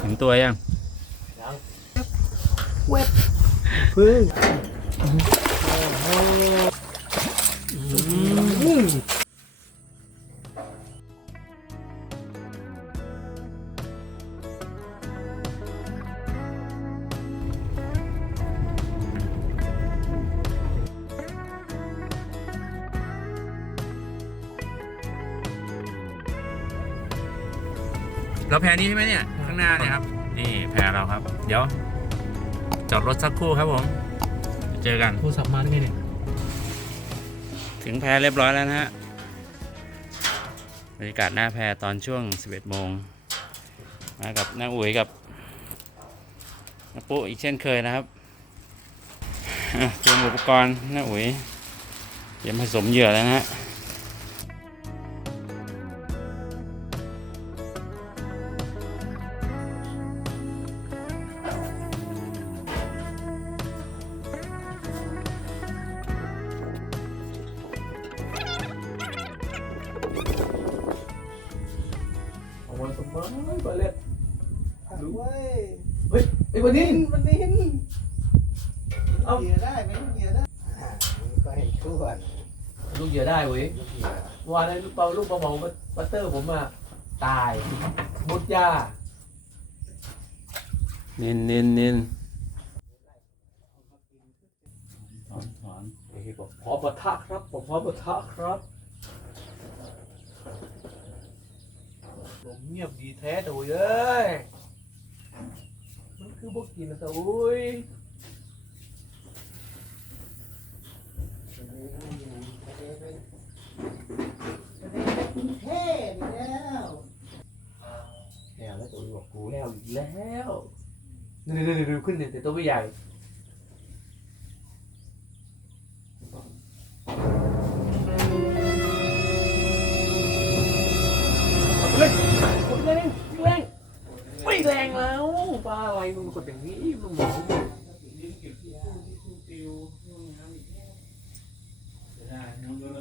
เห็นตัวยังพึ่ง เราแพนี้ใช่ไหมเนี่ย ข้างหน้าเนี่ยครับ นี่แพเราครับ เดี๋ยว จอดรถสักครู่ครับผมเจอกันโทรศัพท์มาได้ไงเนี่ยถึงแพเรียบร้อยแล้วนะฮะบรรยากาศหน้าแพตอนช่วง 11 โมงมากับน้าอุ๋ยกับน้าปุ๊อีกเช่นเคยนะครับอะเตรียมอุปกรณ์น้าอุ๋ยเตรียมผสมเหยื่อแล้วนะฮะ เอาไว้สมัยไปเล็ดดูเว้ยเฮ้ยไอ้วันนี้มันนิ่มเอ้าเหยียได้ไหมเหยียได้อ่ามันก็ให้ทั่วลูกเหยื่อได้เว้ยลูกเหยียดเมื่อวานนี้ลูกเปาลูกปลาหมอบัตเตอร์ผมอะตายมุดหญ้าเน้นเน้นเน้นถอนถอนเฮ้ยบอกพร้อมปะทะครับผมพร้อมปะทะครับผม เงียบดีแท้แต่โอ้ยเอ้ย มันคือพวกกินนะแต่โอ้ยเท่ดีแล้วแล้วแล้วตัวบอกกูแล้วอีกแล้วนี่นี่นี่ดูขึ้นเนี่ยแต่ตัวไม่ใหญ่ แล้าอะไรมึงกดอย่างนี้มึงหมอ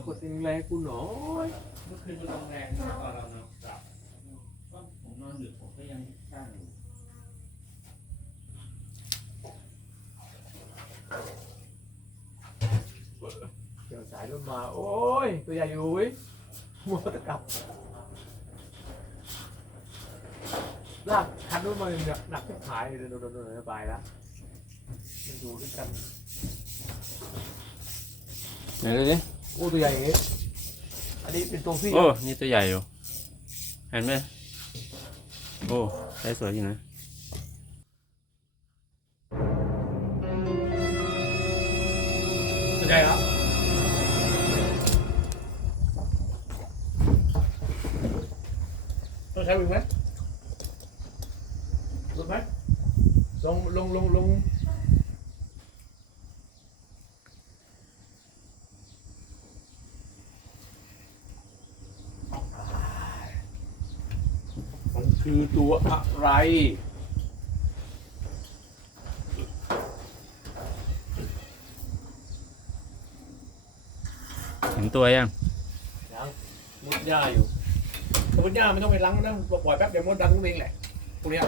กดแรงกูหน่อยเมื่อคืนมันแรงตอนเรานอนหลับก็ผมนอนดึกผมก็ยังข้งอยู่เดี๋ยวสายรถมา โอ้ย ตัวใหญ่อยู่เว้ยมัวตะกลับ ลากคันรถมาเนี่ยหนักที่หายเลยโดนโดนโดนไปแล้วมันอยู่ด้วยกันไหนดูดิโอ้ตัวใหญ่อย่างงี้อันนี้เป็นตัวพี่โอ้ นี่ตัวใหญ่อยู่ เห็นไหมโอ้ใช้สวยอยู่นะตัวใหญ่ครับต้องใช้วิ่งไหม ลงไหมลงลงลงลงมันคือตัวอะไรเห็นตัวยังยังมุดหญ้าอยู่แต่มุดหญ้าไม่ต้องไปล้างมันนะปล่อยแป๊บเดียวมันดังเองแหละพวกเนี้ย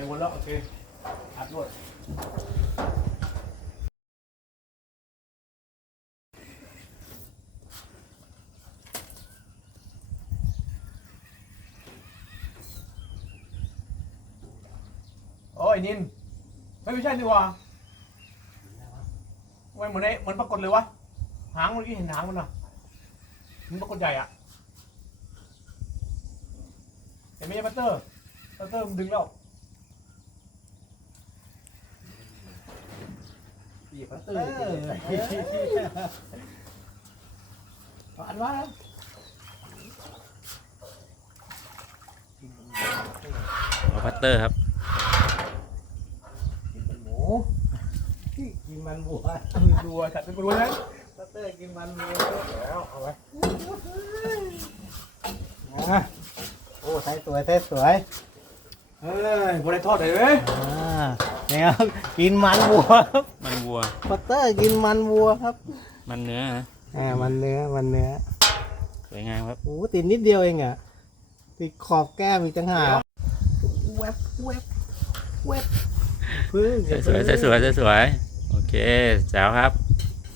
ไปหมดแล้ว โอเค อัดรวดโอ้ยนินไม่ไม่ใช่ดีกว่าทำไมเหมือนไอ้เหมือนปรากฏเลยวะ หางเมื่อกี้เห็นหางมันอะมันปรากฏใหญ่อะ เห็นไหมปัตเตอร์ปัตเตอร์มันดึงแล้ว เหยียบพัตเตอร์เออเอาอันว่าแล้วเอาพัตเตอร์ครับ กินมันหมูกินมันวัวดูอะจัดเป็นคนรวยนะพัตเตอร์กินมันวัวแล้วเอาไว้อะโอ้ใช้สวยใช้สวยเฮ้ยบริทอดเลยเว้ยอ่าเนี่ยครับกินมันวัวครับมัน วัวพัตเตอร์กินมันวัวครับ มันเนื้อนะอ่ามันเนื้อมันเนื้อสวยงามครับโอ้ติดนิดเดียวเองอะติดขอบแก้มอีกต่างหากแวบแวบแวบพึ่งสวยสวยสวยสวยสวยโอเคแจ๋วครับ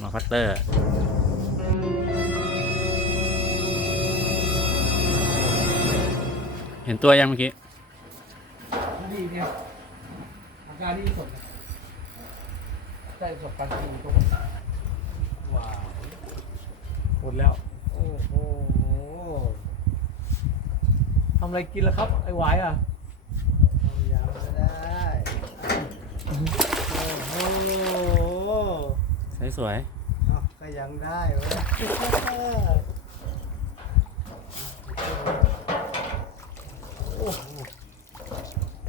มาพัตเตอร์เห็นตัวยังเมื่อกี้ดีเนี่ยอาการดีที่สุดนะ ได้ประสบการณ์จริงทุกคนว้าวหมดแล้ว โอ้โหทำอะไรกินแล้วครับ ไอ้หวายอะทำยาวก็ได้ โอ้โหสวยสวยอ้าวก็ยังได้เว้ย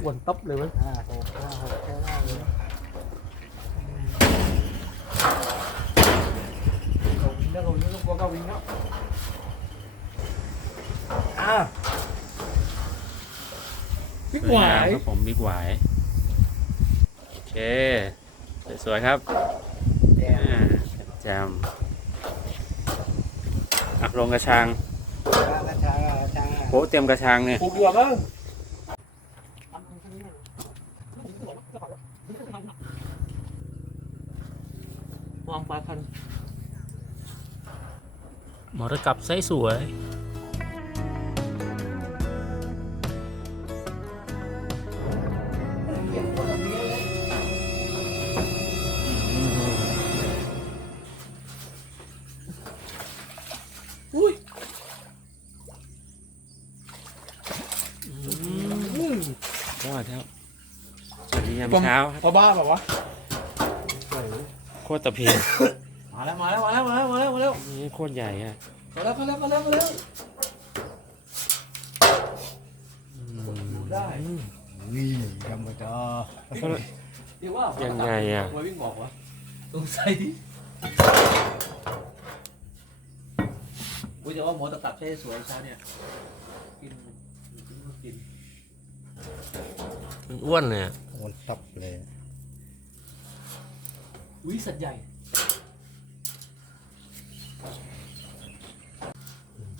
อ้วนตับเลยเว้ยห้าหกห้าหกแค่ได้เลย เขาวิ่งแล้วเขา วิ่งแล้วกลัวเขาวิ่งแล้วอ้าวพี่สหวยงาวามยครับผมบิ๊กหวายโอเค สวยสวยครับแดงอ่าแจมอักลงกระชังกระชังอะกระชังอะโป๊ะเตรียมกระชังเนี่ยปลูกดีกว่ามั้งวางปลาคัน มอเตอ รกับไซส์สวยอุ้ยยอดครับสวัสดียามเช้าครับพอบ้าแบบวะโคตรตะเพียนมาแล้วมาแล้วมาแล้วมาแล้วมาแล้วมาแล้วนี่โคตรใหญ่อะ มาแล้วมาแล้วมาแล้วมาแล้วได้วิ่งธรรมดาเดี๋ยวว่ายัยังไงอะไว้วิ่งบอกวะสงสัยอุ้ยแต่ว่าหมอตะกลับใช่สวยเช้าเนี่ยกินกินมันอ้วนเลยอะโอนตับเลยอุ้ยสัตว์ใหญ่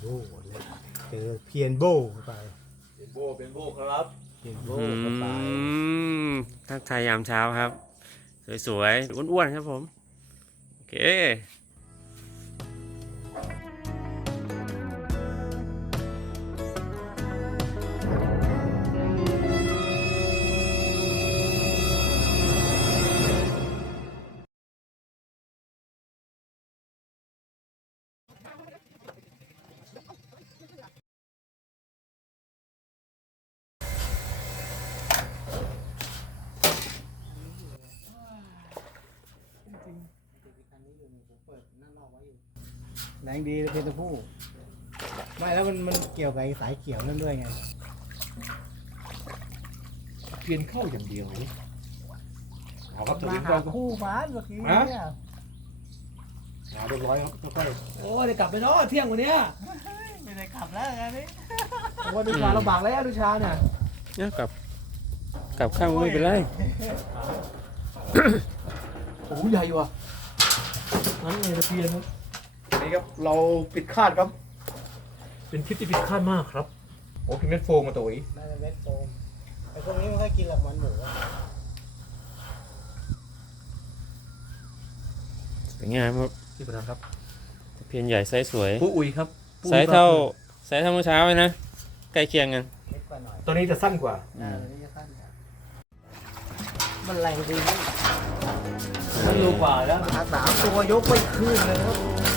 บ้เลยเจอเพียนโบเข้าไปเป็นโบเป็นโบครับ เพียนโบอืเข้าไปมทักทายยามเช้าครับ สวยๆ อ้วนๆ ครับผม โอเค แรงดีเลยเป็นตัวผู้ไม่แล้วมันมันเกี่ยวกับไอ้สายเขียวนั่นด้วยไงเพียนเข้าอย่างเดียวเอาครับตัวมาเองหาเราคู่บ้านเมื่อกี้ฮะ เนี่ยหาเรียบร้อยครับค่อยๆโอ้เดี๋ยวกลับไปเนาะเที่ยงวันเนี้ยไม่ได้ขับแล้วกันนี่โอ้ดูชาลำบากแล้วดูชาเนี่ยเนี่ยกลับกลับข้างไม่เป็นไรโอ้โหใหญ่ว่ะนั่นไงตะเพียนครับ นี่ครับ เราปิดคาดครับ เป็นคลิปที่ปิดคาดมากครับ โอ้กินเม็ดโฟมมาตัวอีน่าจะเม็ดโฟมไอ้พวกนี้มันค่อยกินหลักมันหมูอะสวยงามครับที่ประธานครับตะเพียนใหญ่ไซส์สวยผู้อุยครับผู้ไซส์เท่าไซส์เท่าเมื่อเช้าเลยนะใกล้เคียงกันเล็กกว่าหน่อยตัวนี้จะสั้นกว่า อ่าตัวนี้จะสั้นกว่ามันแรงดีสั้นรูกว่าแล้วขาสามตัวยกไปขึ้นเลยครับ